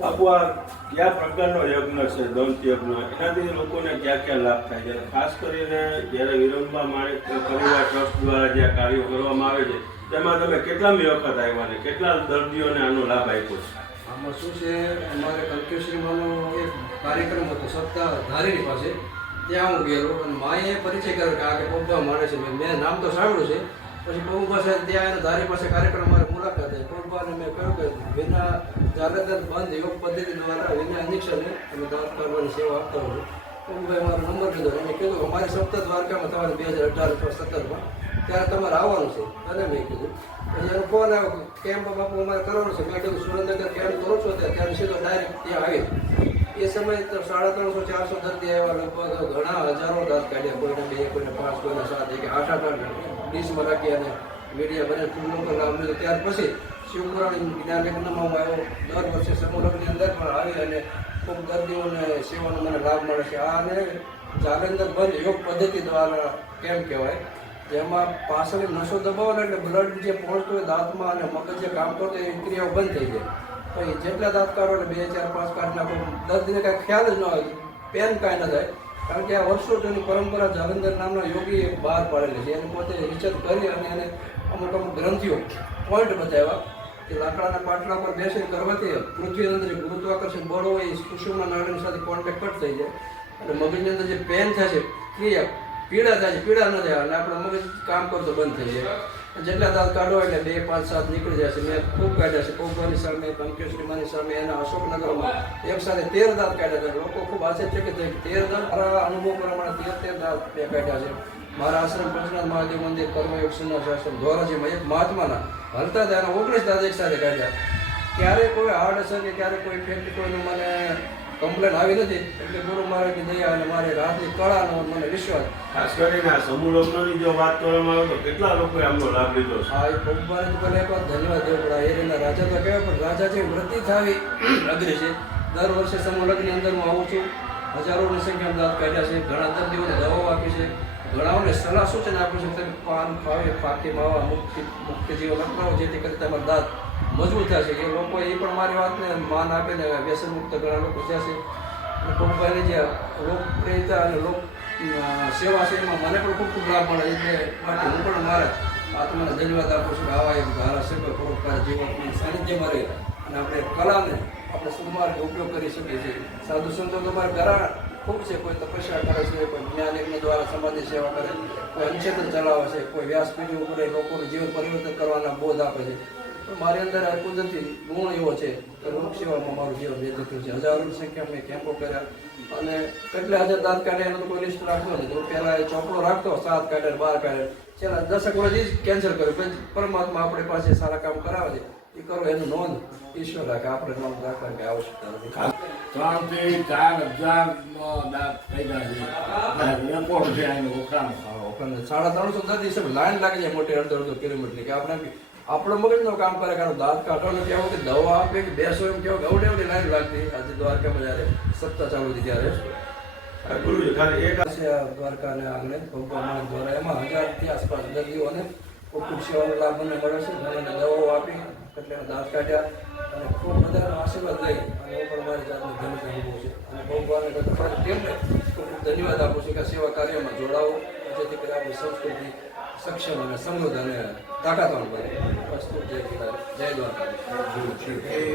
બાપુ આ કયા પ્રકારનો યજ્ઞ છે, દંત યજ્ઞ? એનાથી લોકોને ક્યાં ક્યાં લાભ થાય છે? ખાસ કરીને જ્યારે વિરંબા માણેક પરિવાર ટ્રસ્ટ દ્વારા જે કાર્યો કરવામાં આવે છે, તેમાં તમે કેટલામી વખત આવ્યા ને કેટલા દર્દીઓને આનો લાભ આપ્યો છે? આમાં શું છે, અમારે કંકેશ્રીમાંનો એક કાર્યક્રમ હતો, સપ્તાહ ધારીની પાસે. ત્યાં હું ગયેલો અને માએ પરિચય કર્યો કે આ કે પપ્પા માણે છે. મેં નામ તો સાંભળ્યું છે, પછી પપ્પા પાસે ત્યાં એના ધારી પાસે કાર્યક્રમ મારે મુલાકાત થઈ પપ્પાને મેં કહ્યું કે વિના જાગૃત બંધ યોગ પદ્ધતિ દ્વારા વિના ઇન્જેક્શને અમે દાંત કાઢવાની સેવા આપતા હોય પપ્પાએ મારો નંબર લીધો. અને કીધું અમારી સપ્તાહ દ્વારકામાં તમારે બે હજાર અઢાર અથવા સત્તરમાં ત્યારે તમારે આવવાનું છે. અને મેં કીધું. પછી એનો ફોન આવ્યો કેમ્પ બાપુ અમારે કરવાનું છે? મેં કીધું, સુરેન્દ્રનગર કેમ્પ કરો છો ત્યાં ત્યારે સીધો ડાયરેક્ટ ત્યાં આવી એ સમયે સાડા ત્રણસો, ચારસો દર્દી આવ્યા. લગભગ ઘણા હજારો દાંત કાઢ્યા. કોઈને બે, કોઈને પાંચ, કોઈને સાત, એક આઠ આઠ આઠ ડીશમાં રાખી અને મીડિયા બને. ફૂલ લોકો લાભ લીધો. ત્યાર પછી શિવપુરાણી જ્ઞાન યજ્ઞમાં હું આવ્યો. દર વર્ષે સમૂહ અંદર પણ આવી અને ખૂબ દર્દીઓને સેવાનો મને લાભ મળે છે. આ અને જાલંધર બંધ યોગ પદ્ધતિ દ્વારા કેમ કહેવાય? જેમાં પાછળની નસો દબાવો એટલે બ્લડ જે પહોંચતું હોય દાંતમાં અને મગજ જે કામ કરતો એ ક્રિયાઓ બંધ થઈ જાય. પછી જેટલા દાંત કાઢો એટલે બે, ચાર, પાંચ કાઢ નાખો દર્દીને કાંઈ ખ્યાલ જ ન હોય, પેન કાંઈ ન થાય, કારણ કે આ વર્ષો જૂની પરંપરા જાલંધર નામના યોગી બહાર પાડેલી છે. એને પોતે રિસર્ચ કરી અને એને અમુક અમુક ગ્રંથિઓ પોઈન્ટ બતાવ્યા. કે લાકડાના પાટલા પર બેસીને કરવાથી પૃથ્વી અંદર ગુરુત્વાકર્ષણ બળ હોય, એ સુષુમના નાડીની સાથે કોન્ટેક્ટ કટ થઈ જાય. અને મગજની અંદર જે પેન છે, ક્રિયા પીડા થાય છે, પીડા ન થાય, અને આપણો મગજ કામ કરતો બંધ થઈ જાય. જેટલા દાંત કાઢો એટલે બે, પાંચ, સાત નીકળી જાય છે. મેં ખૂબ કાઢ્યા છે. કોકવાની સામે કંકેશ્રીમાની સામે, એના અશોકનગરમાં એક સાથે તેર દાંત કાઢ્યા છે લોકો ખૂબ આશ્ચર્યચકિત છે કે તેર દાંત મારા અનુભવ પ્રમાણે તેર તેર દાંત કાઢ્યા છે. મારા આશ્રમ પંચનાથ મહાદેવ મંદિર કર્મયોગ સંન્યાસ આશ્રમ ધોરાજીમાં એક મહાત્માના હલતા હતા અને ઓગણીસ દાંત એક સાથે કાઢ્યા. ક્યારે કોઈ હાર્ડ અસર કે ક્યારે કોઈ ફેક્ટ કોઈનું મને કમ્પ્લેન આવી નથી. એટલે ગુરુ મહારાજની દયા અને મારી રાતની કળાનો મને વિશ્વાસ. ખાસ કરીને આ સમૂહ લગ્નની જો વાત કરવામાં આવે તો કેટલા લોકોએ આમનો લાભ લીધો છે? હા એ ભગવાન પહેલા એક વાર ધન્યવાદ દેવો પડે. એરીના રાજા તો કહેવાય પણ રાજા જે વૃત્તિ થાવી અઘરી છે. દર વર્ષે સમૂહ લગ્નની અંદર હું આવું છું. હજારોની સંખ્યામાં દાંત કાઢ્યા છે. ઘણા દર્દીઓને દવાઓ આપી છે. ઘણાઓને સલાહ સૂચન આપ્યું છે, તમે પાન ફાવે, ફાકી માવા, મુક્તિ મુક્ત જેવો લખનાઓ જેથી કરી તમારા દાંત મજબૂત થશે એ લોકો એ પણ મારી વાતને માન આપીને વ્યસન મુક્ત ઘણા લોકો થયા છે. અને પપ્પાની જે લોકપ્રિયતા અને લોક સેવા છે, એમાં મને પણ ખૂબ ખૂબ લાભ મળે એટલે માટે હું પણ મારા આત્માને ધન્યવાદ આપું છું. આવા એક ધારાસભ્ય, પરોપકાર જીવનની સાનિધ્યમાં રહે અને આપણે કલાને આપણે સુમાર્ગ ઉપયોગ કરી શકીએ છીએ. સાધુ સંતો તમારે મારે ઘણા ખૂબ છે, કોઈ તપસ્યા કરે છે, કોઈ જ્ઞાન દ્વારા સમાધિ સેવા કરે, કોઈ અનુચ્છેદન ચલાવે છે, કોઈ વ્યાસપીઠ ઉપર લોકોનું જીવન પરિવર્તન કરવાના બોધ આપે છે. તો મારી અંદર આ કુદરતી ગુણ એવો છે કે વૃક્ષ સેવામાં મારું જીવન થયું છે. હજારોની સંખ્યા મેં કેમ્પો કર્યા અને કેટલા હજાર દાંત કાઢ્યા એનો કોઈ લિસ્ટ રાખતો નથી. હું પહેલાં એ ચોપડો રાખતો, સાત કાઢે બાર કાઢે છેલ્લા દસક વર્ષ જ કેન્સલ કર્યું. પરમાત્મા આપણી પાસે સારા કામ કરાવે છે. એ કરો એનું નોંધ. ઈશ્વર રાખે આપણે નામ રાખવાની કઈ આવશ્યકતા નથી ત્રણથી ચાર હજાર થઈ છે. રેકોર્ડ છે આની ઓખાનો. આપણને સાડા ત્રણસો દર્દી છે લાઈન લાગી જાય મોટી અડધો અડધો કિલોમીટરની કે આપણે મગજ આપણો મગજનો કામ કરે કારણ દાંત કાઢવાનું કેવો કે દવા આપે કે બેસો એમ કેવું ગવડે એવડી લાઈન લાગતી. આજે દ્વારકામાં બજારે સપ્તાહ ચાલુ હતી ત્યારે. ગુરુજી ખાલી એક છે દ્વારકા ને આંગણે ભગવાન દ્વારા એમાં હજારથી આસપાસ દર્દીઓને ખૂબ ખૂબ સેવાનો લાભ મને મળે છે. મને દવાઓ આપી એટલે દાંત કાઢ્યા અને ખૂબ બધાનો આશીર્વાદ લઈ અને હું પણ મારી જાતને ધન્ય અનુભવ છે. અને ભગવાને તો તમારે તેમને ખૂબ ધન્યવાદ આપું છું કે સેવા કાર્યમાં જોડાવો. જેથી કરી આપણી સંસ્કૃતિ સક્ષમ અને સમૃદ્ધ અને તાકાતવાન બને. વસ્તુ જય જય દ્વારકા